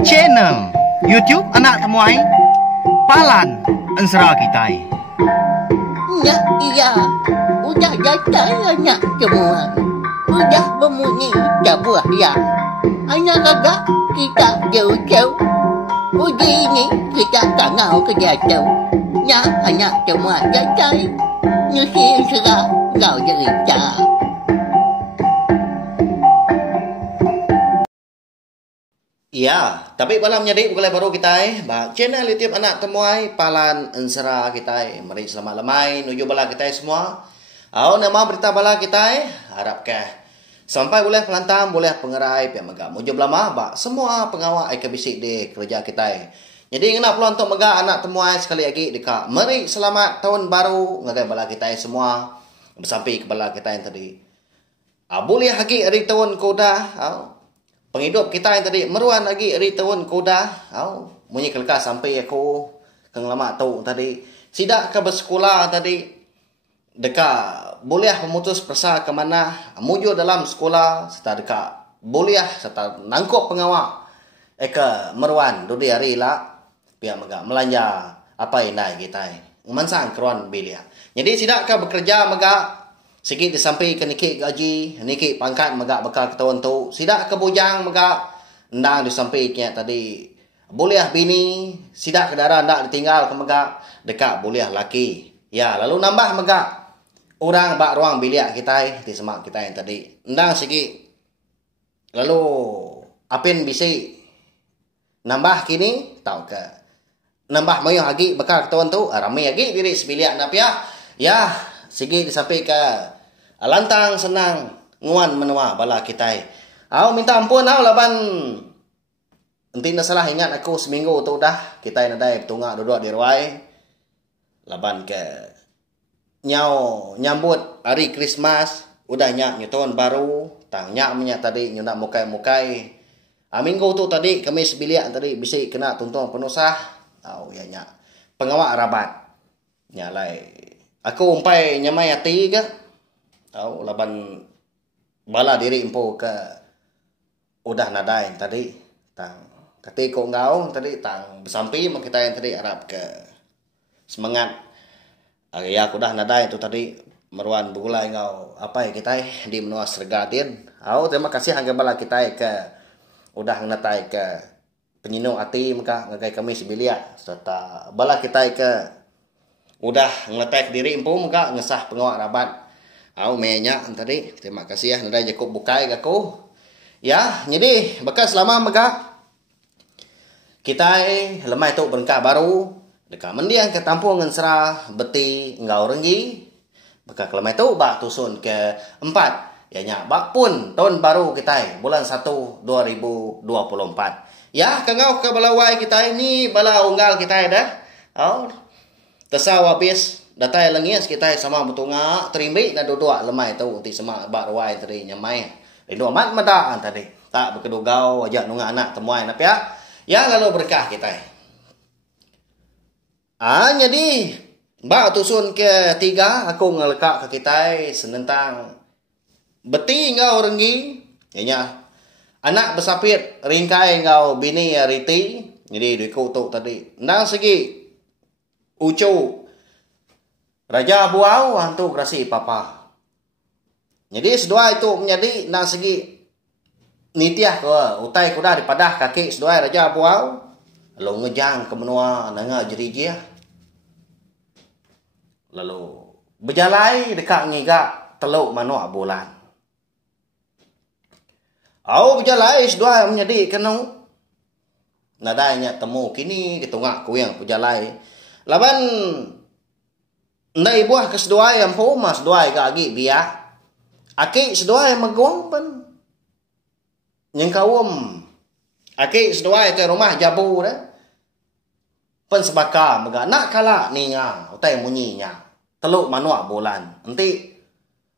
Channel YouTube Anak Temuai Palan Ensera Kitai. Ya, iya. Udah datang anak semua. Udah berbunyi sebuah ya. Anak agak kita jauh-jauh. Uji ini kita tangau ke jatuh. Ya, anak semua datang. Nusi serah kau cerita. Ya, tapi malam jadi bukan baru kita channel YouTube Anak Temuai Palan Ensera kita. Mari selamat lemai nuju bala kita semua. Nama berita bala kita harap ke sampai boleh pelantam, boleh pengerai pihak megah muju lama semua pengawal IKBC di kerja kita. Jadi ngena peluang untuk megah Anak Temuai sekali lagi dekat. Mari selamat tahun baru ngagai bala kita semua. Bersampai ke bala kita yang tadi. Boleh lagi hari tahun koda. Penghidup kita yang tadi meruan lagi hari tahun koda. Munyi kelka sampai aku kang lama tahu tadi. Sidak ke bersekolah tadi. Dekat boleh memutus persa ke mana. Muju dalam sekolah. Serta dekat boleh serta nangkuk pengawal. Ke meruan dudi hari lah. Pihak megak melanja apa yang naik kita. Ngemansang keruan bilia. Jadi sidak ke bekerja megak. Sikit disampai ke nikik gaji, nikik pangkat megak bakal ketahuan tu. Sidak ke bujang megak, ndang disampai kaya tadi. Boleh bini, sidak ke darah ndak ditinggal ke megak, dekat boleh laki. Ya, lalu nambah megak. Orang bak ruang bilik kita, di semak kita yang tadi. Ndang sikit. Lalu, apin bisi. Nambah kini, tahu ke. Nambah mayu lagi bakal ketahuan tu, ramai lagi diri sebilik nak pihak. Ya, sikit disampai ke lantang senang nguan menua bala kita. Minta ampun laban. Nanti nak salah ingat aku seminggu tu dah kita nadai betungak duduk di ruai. Laban ke nyambut hari Christmas, udah nyak tahun baru, tang nyak menyak tadi nak mukai-mukai. Minggu tu tadi kami sebilik tadi bisi kena tuntun penusah. Ya nyak pengawak rabat. Nyalai aku umpai nyamai hati ke. Laban bala diri empu ke udah nadai tadi. Tang ketika ngau tadi tang bersampi mak kita yang tadi harap ke semangat. Ya aku dah nadai tu tadi meruan begulai ngau apa ya kita di menua sergadin. Terima kasih hangga bala kita ke udah natai ke penyinu hati maka ngagai kami sebilia serta bala kita ke udah ngeletek diri empu muka ngesah pengawak rabat. Menya tadi. Terima kasih ya nadai Jakob bukai aku. Ya, jadi bekas lama muka kita lemai tu berengkah baru dekat mendiang ke tampung Ensera beti ngau renggi. Bekas lemai tu bak tusun ke 4. Ya nyak bak pun tahun baru kita bulan 1 2024. Ya, kangau ke balawai kita ini bala unggal kita dah. Tesau habis datai lengis kita sama betunga terimbi na duduk lemai tu ti sama bak ruai tadi nyamai. Rindu amat medaan tadi. Tak berkedugau ajak nunga anak temuai nap ya. Ya lalu berkah kita. Jadi bak tusun ke 3 aku ngelekak ke kita senentang beti ngau renggi. Ya anak bersapit ringkai ngau bini riti. Jadi diku tu tadi. Ndang segi ucu Raja Buau hantu kerasi papa. Jadi sedua itu menjadi nang segi nitiah ke utai kuda dipadah kaki sedua Raja Buau. Lalu ngejang ke menua nanga jerijia. Lalu berjalai dekat ngiga teluk manua bulan. Berjalai sedua menjadi kenung. Nadanya temu kini ketungak kuyang berjalai. Laban ndai buah ke sedua yang po mas sedua ga agi biak. Aki sedua yang megong pen. Yang kawum. Aki sedua ke rumah jabu dah. Pen sebaka mega nak kala ninga utai munyinya. Teluk manuk bulan. Nanti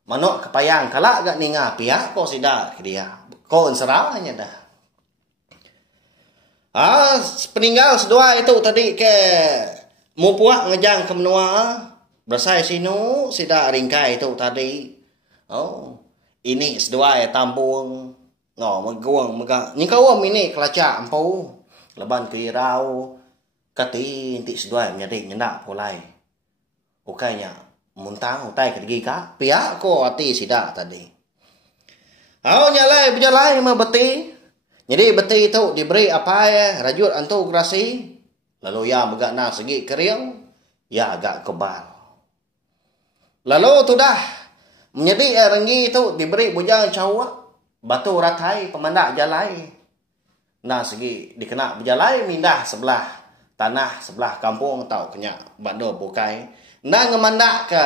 manuk kepayang kala gak ninga pihak ko sida dia. Ko Ensera hanya dah. Peninggal sedua itu tadi ke mupuak ngejang ke menua. Bersai sinu sida ringkai itu tadi. Ini sedua tampung magawang nyikawam ini kelaca ampau laban kirau kati inti sedua menjadi nyenda polai ukainya muntang utai kedigi ka pihak ko ati sida tadi nyalai berjalai mah beti jadi beti itu diberi apa ya rajut antu grasi lalu ya megak na segi keriau ya agak kebal lalu sudah menjadi renggi itu diberi bujang cawak batu ratai pemandak jalai nah segi dikena berjalai mindah sebelah tanah sebelah kampung tau kenya bando bukai nah ngemandak ke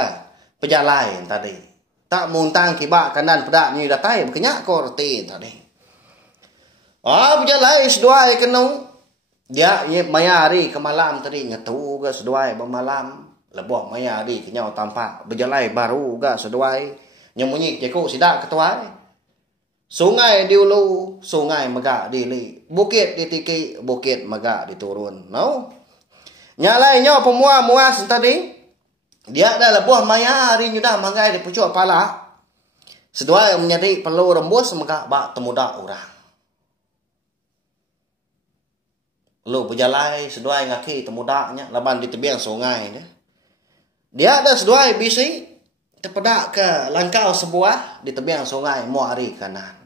pejalai tadi tak muntang kibak kanan pedak ni datai kenya korti tadi berjalai seduai kenung dia mayari ke malam tadi ngetu ke seduai bermalam leboh mayari kenyau tampak berjalai baru ke seduai nyemunyi jeko sidak ketuai sungai di ulu, sungai megak di li. Bukit di tiki, bukit megak diturun. No? Nyalainya pemua-muas tadi. Dia dah lebuah maya hari nyudah manggai di pucuk pala. Sedua yang menjadi perlu rembus megak bak temudak orang. Lu berjalai sedua yang ngaki temudaknya. Laban di tebiang sungai. Dia ada sedua yang bisi. Terpedak ke langkau sebuah di tebiang sungai muari kanan.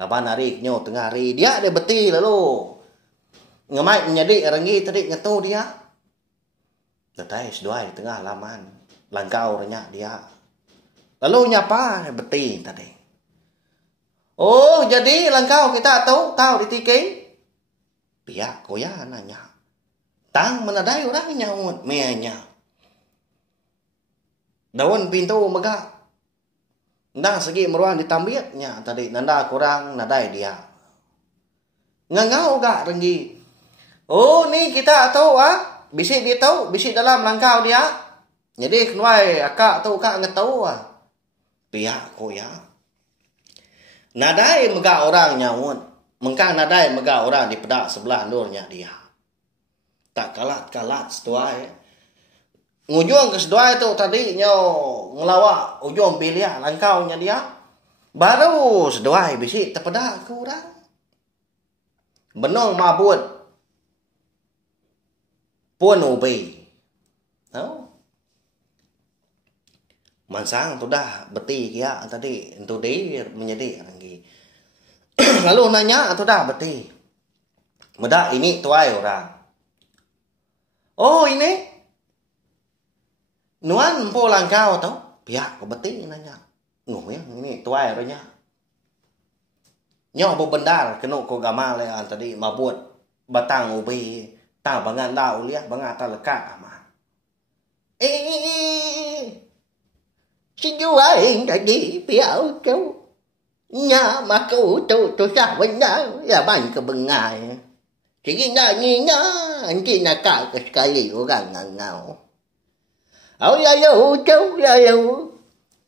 Laban hari nyo tengah hari dia ada beti lalu ngemai menjadi renggi tadi ngetu dia datai seduai tengah laman langkau renyak dia lalu nyapa beti tadi jadi langkau kita tahu ditiki pihak koya nanya tang menadai orang nyaut meanya daun pintu megak nang segi meruan ditambiatnya tadi nanda kurang nadai dia ngangau gak renggi ni kita tahu bisi dia tahu bisi dalam langkau dia jadi kenuai akak tahu kak ngetau pihak ko ya nadai mega orang nyaut mengkang nadai mega orang di pedak sebelah lurnya dia tak kalat setuai ngujung ke sedua itu tadi nyo ngelawak ujung bilia langkaunya dia baru sedua bisi terpedak ke orang benong mabut pun ubi mansang tu dah beti kia tadi itu dia menjadi lagi lalu nanya tu dah beti medak ini tuai orang ini nuan po langkau tau pihak ke beti nanya ya ini tuai ronya nyo bo bendar keno ko gama le tadi mabut batang ubi ta bangan da ulia banga ta lekat ama sijuai tadi pihak kau nya ma kau tu sa benda ya ban ke bengai sigi na ni nya anti nak ke sekali orang ngau ya cháu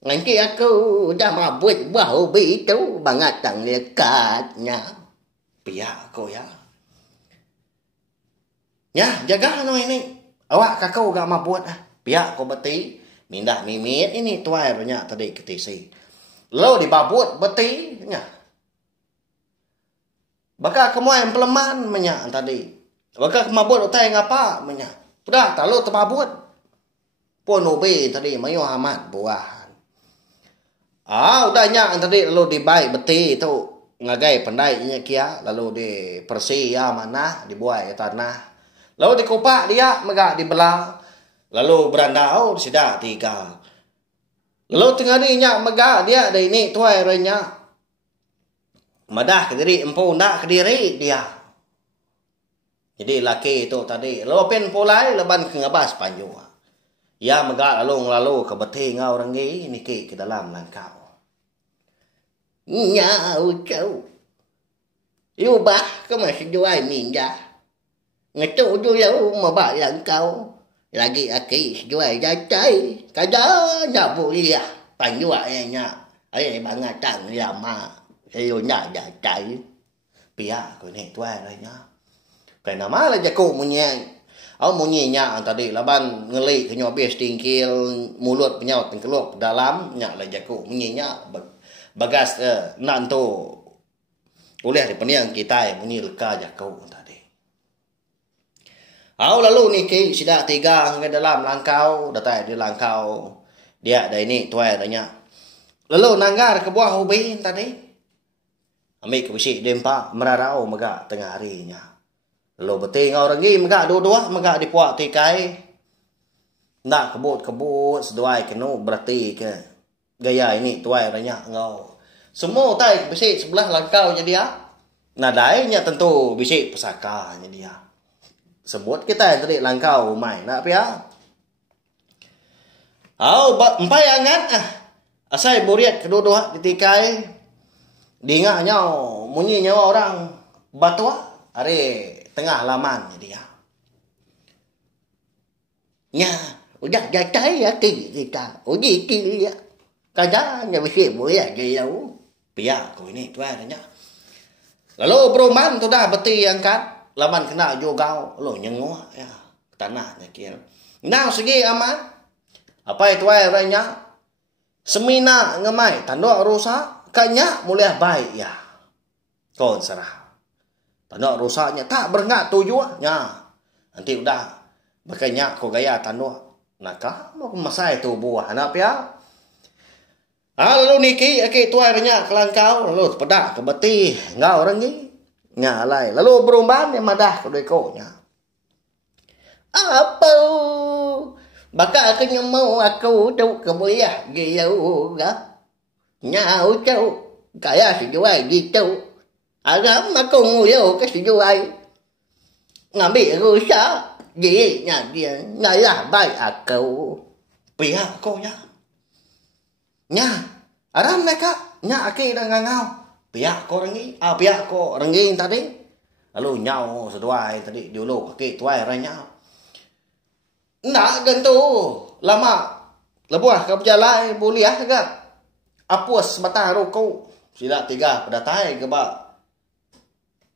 nanti aku dah mabut bau itu banget tang lekatnya pihak ko ya jaga ini awak kakau gak mabut pihak ko beti mindah mimit ini tuai banyak tadi ketisi lo dibabut beti bakal kamu yang peleman menyak tadi bakal mabut utai ngapa menyak udah tak lo terbabut pun ubi tadi mayu amat buah. Udah nyak tadi lalu dibaik beti itu ngagai pandainya kia lalu dipersih ya mana dibuai tanah. Lalu dikupak dia megak dibelah. Lalu berandau sida tiga. Lalu tengah ni nyak megak dia ada ini tuai renya. Madah ke diri empu ndak ke diri dia. Jadi laki itu tadi lalu pen polai leban ke ngabas panju. Ya megak lalu ke beti ngau rengi niki ke dalam langkau. Nyau kau. Yubah ke masih jual ninja. Ngetu dulu mabak langkau. Lagi aki jual jacai. Kada nak boleh panjuanya. Ayah bangatang lama. Ayo nak jacai. Pihak ko ni tuai nya. Kaya nama lah jaku munyang. Munyinya tadi laban ngeli kenyo bias tingkil mulut penyaut tengkeluk dalam nya lah jaku munyinya bagas nanto oleh di peniang kita muni leka jakau tadi. Lalu ni ki sida tigang ke dalam langkau, datai di langkau. Dia ada ini tuai adanya. Lalu nanggar ke buah ubi tadi. Ambil ke bisi dempa merarau mega tengah harinya. Lalu beting orang ni mega dua-dua mega di puak tikai. Nak kebut-kebut seduai kenu berarti ke gaya ini tuai adanya ngau. Semua tai ke bisi sebelah langkau jadi ah. Nadainya tentu bisi pesaka jadi ah. Sebut kita tadi langkau mai nak pia. Empai angat asai buriat kedua-dua ditikai. Dinga nyau munyi nyawa orang batua are tengah laman jadi ya. Nya udah jatai ya kita. Uji ki ya. Kaja nya bisi buriat jauh. Pia ko ini tu adanya. Lalu beroman tu dah beti angkat. Laman kena jogau lo nyengua ya tanahnya kira. Nang segi aman. Apa itu airnya? Semina ngemai tanduk rusak kanya mulai baik ya. Kon serah. Tanduk rusaknya tak berengat tujuannya. Nanti udah berkenyak ko gaya tanduk. Naka mau masai tu buah anak ya. Lalu niki aki tu airnya kelangkau lalu pedak ke beti ngau orang ni. Nyalai. Lalu berumban yang madah ke dekonya. Apa? Baka aku nyemau aku tu kebuya giyau ga. Nyau tu kaya si juai gitu. Agam aku nguyau ke si juai. Ngambil rusak. Ginya dia ngayah baik aku. Pihak kau ya. Nya. Aram mereka. Nya aki dah ngangau. Pihak ko rengi, pihak ko rengi tadi. Lalu nyau seduai tadi dulu kaki tuai ranya. Nak gantu lama lebuah ke berjalan buliah ke. Apus batang rokok. Sila tiga pedatai ke ba.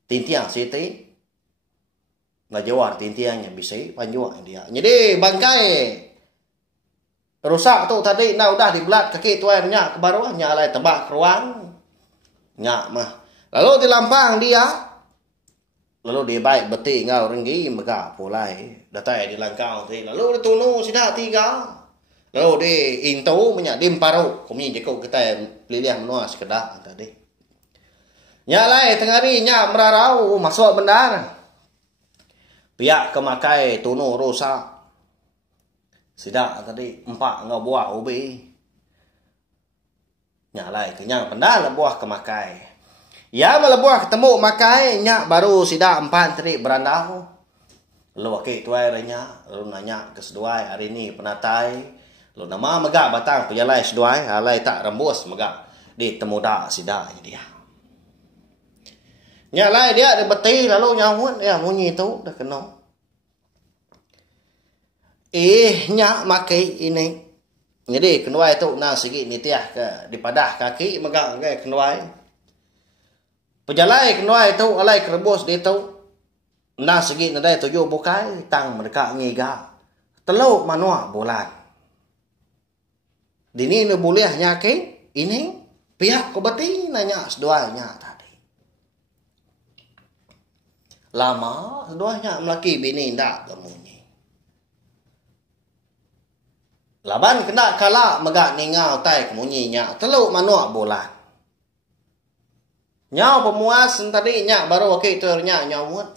Tintiang siti. Ngajawar tintiangnya bisa panjuang dia. Jadi bangkai rusak tu tadi nah udah dibelat kaki tuai ranya ke baru nyalai tebak ruang. Nyak mah. Lalu dilampang dia. Lalu dia baik beti ngau renggi mega pulai. Datai di langkau tadi. Lalu ditunu sida tiga. Lalu di intu menyak dim paru. Kumi jeko kita pilih menua sekedah tadi. Nyak lai tengah hari nyak merarau masuk benar. Pihak kemakai tunu rusak. Sida tadi empat ngau buah ubi. Nyak lai kenyang pendal buah kemakai. Ya melebuah ketemu makai nyak baru sida empat tadi berandau. Lalu wakil tuai ranya lalu nanya ke seduai hari ni penatai. Lalu nama megak batang pejalai seduai halai tak rembus megak di temu dak sida dia. Nyak lai dia ada beti lalu nyawut ya bunyi tu dah kena. Nyak makai ini. Jadi kenuai tu na segi nitiah ke dipadah kaki megak ke kenuai. Pejalai kenuai tu alai kerebus dia tu. Na segi nadai tujuh bukai tang mereka ngiga. Teluk manua bulan. Dini ne boleh nyake ini pihak ko beti nanya seduanya tadi. Lama seduanya melaki bini ndak kemunyi. Laban kena kala megak ngingau tai kemunyinya teluk manua bulan. Nyau pemuas tadi nyak baru wakil tu nyak nyawut.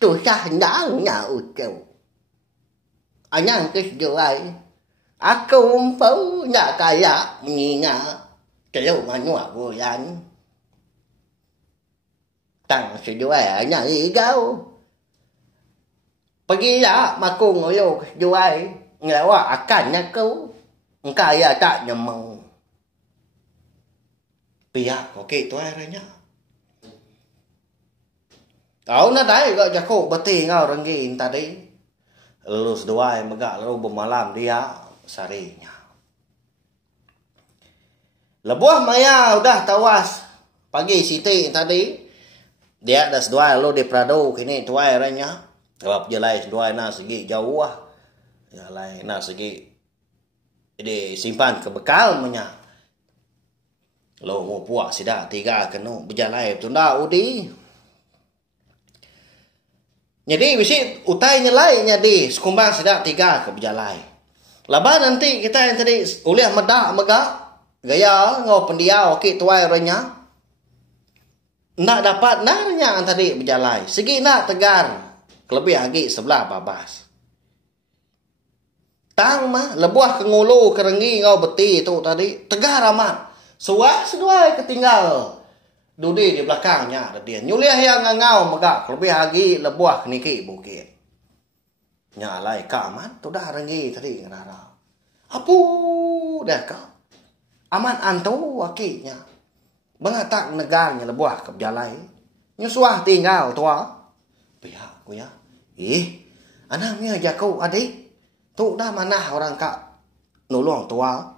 Tu sah ndak nyau tu. Anyang ke juai. Aku umpau nyak kaya mengingat teluk manua bulan. Tang sejuai anyang igau. Pergi ya makung ngoyo juai ngelawa akannya kau engkaya tak nyemang pihak okey tu airnya kau na dai gak jako beti ngau renggi tadi lulus duai megak lalu bermalam dia sarinya lebuah maya udah tawas pagi siti tadi dia dah seduai lalu di Prado kini tu airnya. Sebab jelai dua na segi jauh ah. Jelai na segi Jadi simpan ke bekal menya. Lo mau puak sida 3 kenu berjalai tunda udi. Jadi bisi utai nyelai nyadi sekumbang sida 3 ke berjalai. Laba nanti kita yang tadi uliah medak megak gaya ngau pendiau ki tuai renya. Nak dapat narnya yang tadi berjalai. Segi nak tegar kelebih lagi sebelah babas. Tang mah lebuah ke ngulu kerengi ngau beti tu tadi tegar amat. Suah seduai ketinggal. Dudi di belakangnya ada dia. Nyuliah yang ngau megak. Lebih lagi lebuah keniki bukit. Nyalai ka aman. Tu dah rengi tadi ngerara. Apu dah ka. Aman antu wakinya. Bengatak negarnya lebuah ke berjalai. Nyusuah tinggal tua. Pihak ku ya. Anaknya jaku adik. Tu dah mana orang kak. Nolong tua.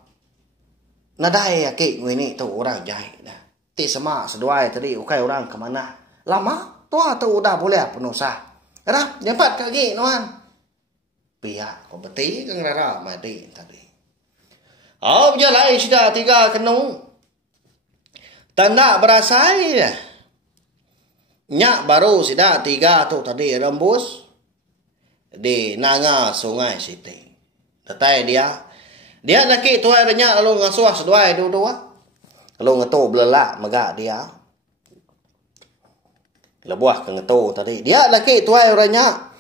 Nadai aki ini tu orang jahit dah. Ti semak seduai tadi ukai orang ke mana. Lama tua tu udah boleh penuh sah. Dah jempat kaki nuan. Pihak kau beti kang rara mati tadi. Oh berjalai sudah 3 kenu. Tanda berasai dah. Nyak baru sudah 3 tu tadi rembus. Di nanga sungai siti. Tetai dia laki tuai renya lalu ngasuah seduai dua-dua. Lalu ngetu belelak megak dia. Lebuah ke ngetu tadi. Dia laki tuai renya.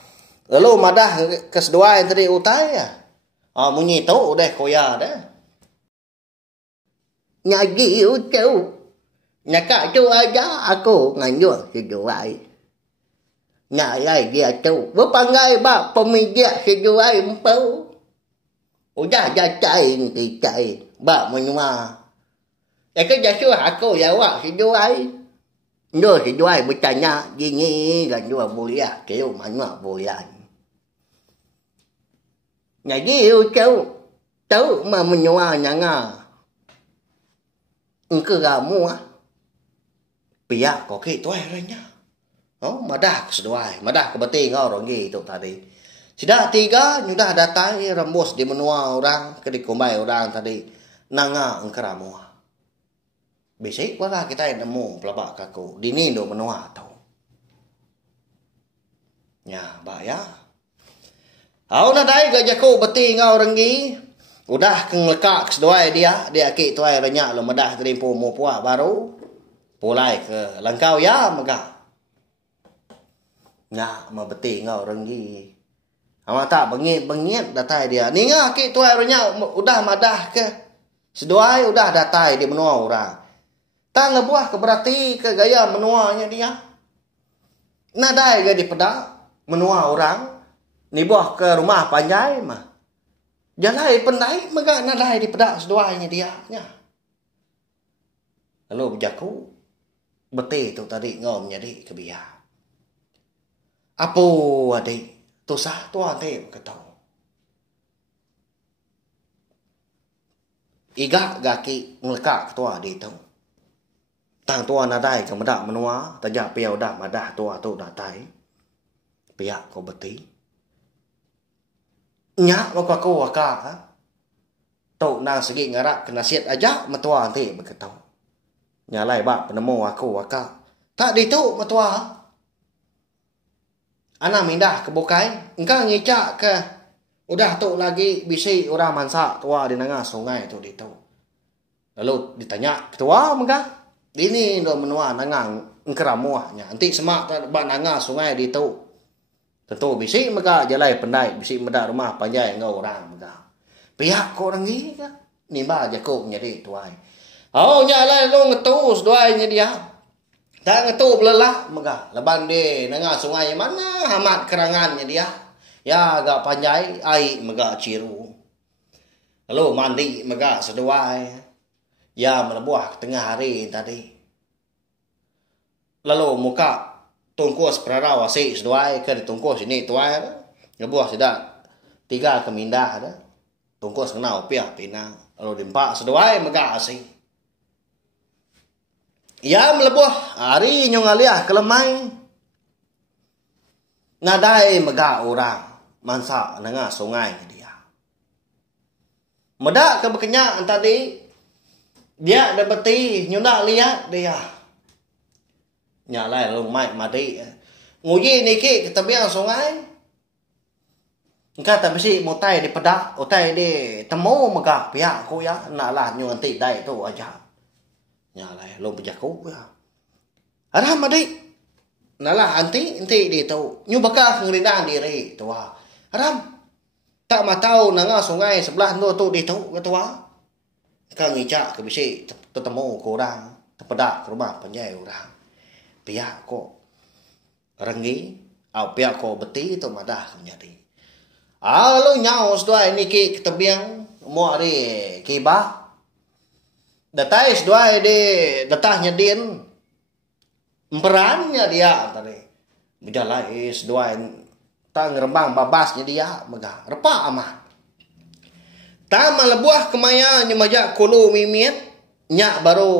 Lalu madah ke seduai tadi utai ya. Munyi tu deh koya deh. Ngaji ucau. Nyakak tu aja aku nganyur seduai. Nyalai dia tu. Berpanggai bak pemijak seduai empau. Udah jacai ni cai. Bak menyua. Ya ke jasuh aku ya wak seduai. Nyo seduai bertanya. Gini kan jua boleh. Kaya mana boleh. Ngaji ucau. Tahu mah menyua nyanga. Engkau kamu Pihak kau ke tuai renya. Madah ke seduai. Madah ke beti ngau rongi tu tadi. Sudah 3 nyudah datang rembus di menua orang. Ke dikumbai orang tadi. Nanga engkeramu. Bisik wala kita nemu pelabak kaku. Dini do menua tau. Ya, ba ya. Nadai gajaku beti ngau rongi. Udah keng lekak seduai dia. Dia ke tuai renya lo madah terimpu mu puak baru. Pulai ke langkau ya megah. Nya mabeti ngau renggi. Amat tak bengit datai dia. Ni ngah ki tuai renya udah madah ke. Seduai udah datai di menua orang. Tak ngebuah ke berarti ke gaya menuanya dia. Nadai ga di pedak menua orang. Ni buah ke rumah panjai mah. Jalai pendai megah nadai di pedak seduainya dia nya. Lalu berjaku beti tu tadi ngom jadi kebiar. Apa adik? Tu sah tu ate ketau. Igak gaki ngelekak tua di tu. Tang tua nadai ke medak menua. Tajak piau dah madah tua tu datai. Piak kau beti. Nyak mau aku wakak ha. Tu nang segi ngarak kena siat aja metua ate berketau. Nyalai bak penemu aku wakak. Tak di tu metua. Anak mindah ke bukai. Engkau ngicak ke. Udah tu lagi bisi orang mansak tua di nangah sungai tu di tu. Lalu ditanya ketua megah. Ini do menua nangang engkeramuahnya. Nanti semak bak nangah sungai di tu. Tentu bisi megah jalai pendai. Bisi medak rumah panjai ngau orang megah. Pihak kau orang ni ke. Nimba jakup jadi tuai. Nyalai lu ngetus doainya dia. Tak ngetu belelah megah. Leban dia nengah sungai mana hamat kerangannya dia. Ya agak panjai ai megah ciru. Lalu mandi megah seduai. Ya melebuah tengah hari tadi. Lalu muka tungkus perarawa si seduai ke ditungkus ini tuai. Ngebuah sudah 3 kemindah ada. Tungkus kenal piah pinang. Lalu dimpak seduai megah asing. Ya melebuh hari nyongaliah kelemai. Nadai megah orang. Mansak nengah sungai dia. Medak ke berkenyak tadi. Dia ada beti. Nyunak lihat dia. Nyalai long mai mati. Nguji niki ke tepian sungai. Kata besi mutai di pedak. Utai di temu megah pihak ku ya. Nak lah nyu nanti dai tu aja. Nyalai long pejaku ya. Ada mati. Nak lah anti di tu. Nyu bakal ngerindang diri tu ha. Haram. Tak mah tahu nanga sungai sebelah tu di tu ketua. Kan ngicak ke bisi ketemu ke orang, terpedak ke rumah penjai orang. Pihak kok rengi, au pihak kok beti tu madah menjadi. Lalu nyau sedua ini ki ketebiang mu ari kiba. Datai sedua di datahnya din. Emperannya dia tadi. Berjalan sedua tak ngerembang babasnya dia megah repak amah. Tak malebuah kemaya nyemajak kulu mimit nyak baru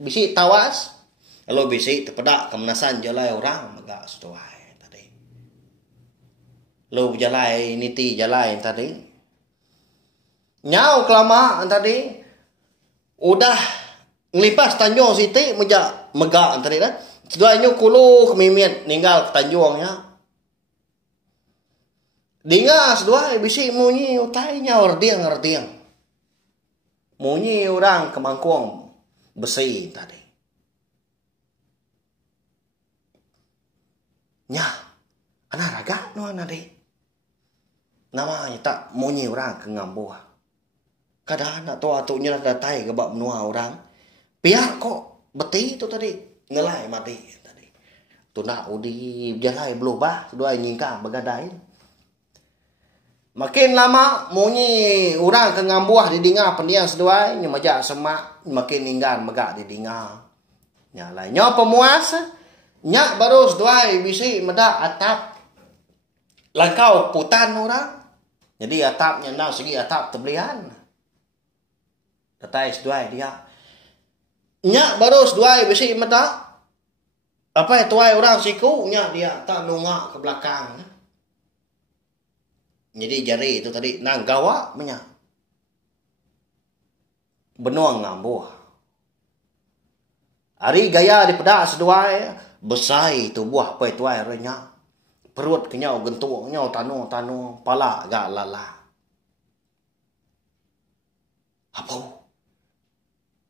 bisi tawas. Lalu bisi terpedak kemenasan jalai orang megah setuai tadi. Lalu jalai niti jalai tadi. Nyau kelama tadi. Udah ngelipas Tanjung Siti mejak megah tadi dah. Seduanya kulu kemimit ninggal ke Tanjungnya. Dingas dua bisi munyi utainya ordiang. Munyi orang kemangkuang besi tadi. Nya, anak raga no nadi. Namanya tak munyi orang ke ngambuah. Kadang nak tua atunya datai ke bab menua orang. Pihak kok beti tu tadi ngelai mati tadi. Tu nak udi jalai belubah dua nyingka begadai. Makin lama munyi orang ke ngambuah di dinga pendiang seduai nyemajak semak makin ninggan megak di dinga. Nyalai nyo pemuas nyak baru seduai bisi medak atap langkau putan orang. Jadi atapnya nak segi atap tebelian. Datai seduai dia. Nyak baru seduai bisi medak. Apa tuai orang siku nyak dia tak nungak ke belakang. Jadi jari itu tadi nang gawa punya. Benuang ngambuh. Hari gaya di pedak seduai besai tu buah pai tuai renya. Perut kenyau gentuk nyau tanu pala gak lala. Apa?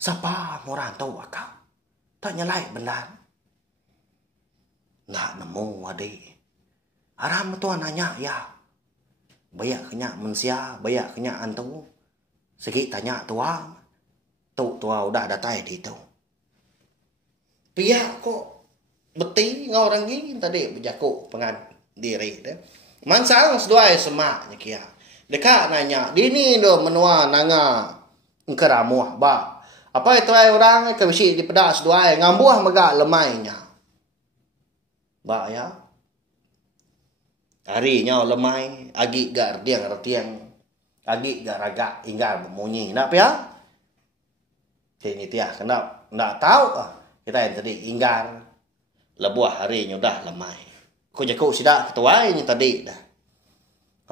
Siapa orang tahu akak? Tak nyalai benar. Nak nemu adik. Aram tuan nanya ya. Bayak kenyak manusia, bayak kenyak antu. Segi tanya tua. Tua udah datai di tu. Pihak kok beti ngau orang ni tadi berjaku pengan diri dah. Mansang seduai semaknya kia. Dekat nanya, dini do menua nanga engkeramuah ba. Apa itu orang ke bisi di pedak seduai ngambuah megak lemainya. Ba ya. Hari nyau lemai, agi gak retiang, agi gak ragak, hingga memunyi. Nak ya? Ini tiah, kenapa? Nak tahu kita yang tadi inggar, lebuah hari dah lemai. Kau jago sidak ketua ini tadi dah.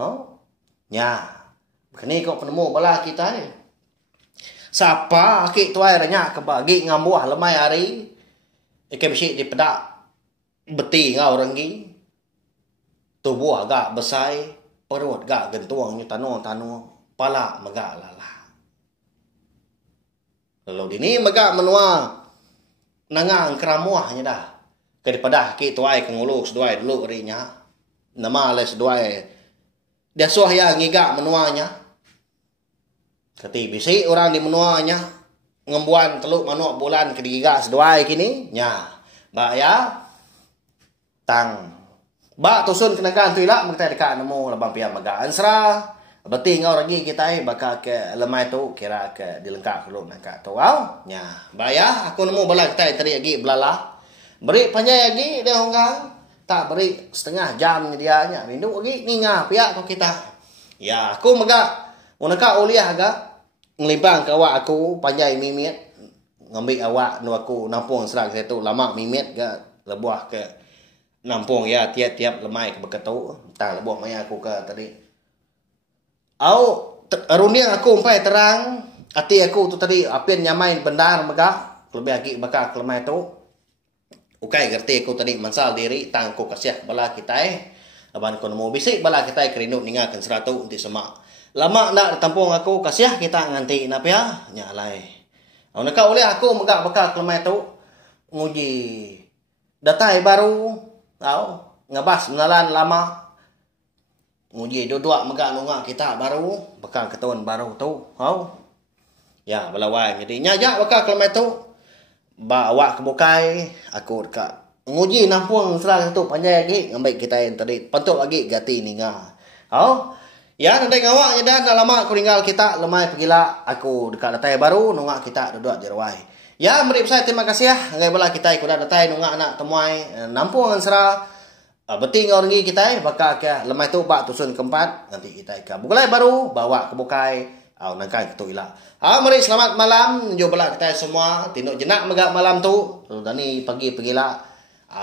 Oh, nya, begini kau penemu bala kita ni. Siapa akik tuai ranya kebagi ngambuah lemai hari, ikan besi di pedak, beti ngau renggi. Tubuh agak besai, perut agak gentuangnya tanu, pala megak lala. Lalu dini megak menua, nangang keramuahnya dah. Daripada ki tuai kenguluk seduai dulu rinya. Nama le seduai. Dia suah yang ngigak menuanya. Keti bisi orang di menuanya. Ngembuan teluk manuk bulan kedigigak seduai kini. Nya, mbak ya. Tang. Ba tusun kenagaan tu ilak kita dekat nemu labang pia magaan serah. Beti ngau lagi kita bakal ke lemai tu kira ke dilengkap dulu nak kat tu au. Nya, bayar aku nemu bala kita tadi lagi belala. Beri panjang lagi dia honggang. Tak beri setengah jam dia nya. Mindu lagi ninga pihak tu kita. Ya, aku megak unaka uliah agak ngelibang ke awak aku panjang mimit. Ngambil awak nu aku nampung serang saya tu lama mimit ke lebuah ke nampung ya tiap-tiap lemai ke beketu. Tak lebuah maya aku ke tadi. Au Runia aku umpai terang. Hati aku tu tadi apian nyamai benda mega. Lebih lagi bakal kelemai tu. Ukai gerti aku tadi mansal diri. Tangku kasih bala kita Aban ko mo bisik bala kita kerinut ninga kan seratu unti semak. Lama nak tampung aku kasih kita nganti napia nyalai. Au nak oleh aku mega bakal kelemai tu. Nguji datai baru. Au ngabas menalan lama. Nguji dua mega nunga kita baru bakal ketun baru tu. Au ya belawai jadi nyajak bakal kelemai tu bawa ke bukai aku dekat nguji nampung serang tu panjang lagi ngambil kita yang tadi pentuk lagi gati ninga ya nanti ngawak dah dah lama aku tinggal kita lemai pergilah aku dekat datai baru nungak kita duduk di rawai ya merip saya terima kasih ya ngai bala kita ikut datai nungak anak temuai nampung ansra beting orang lagi kita bakal ke lemai tu bak tusun keempat nanti kita ke bukai baru bawa ke bukai nangkai tu ilah. Mari selamat malam jumpa kita semua. Tinduk jenak megak malam tu. Tadi pagi pergilah.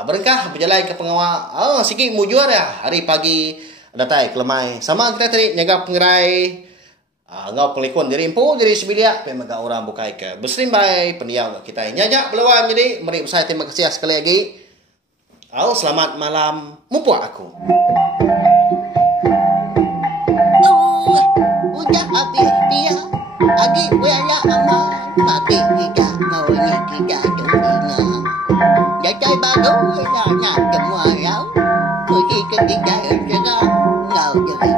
Berkah berjalan ke pengawal. Sikit mujur ya. Hari pagi datai kelemai. Sama kita tadi nyaga pengerai. Ngau pelikun diri empu diri sebiliak. Pe megak orang bukai ke. Berserimbai pendiam kita. Nyajak peluang jadi. Mari saya terima kasih sekali lagi. Selamat malam. Mumpuk aku. Agi wala ama mati tidak ngồi tidak dengar Jai baru là nhà chậm ngoài áo Người đi trên đi chạy ở ngầu jadi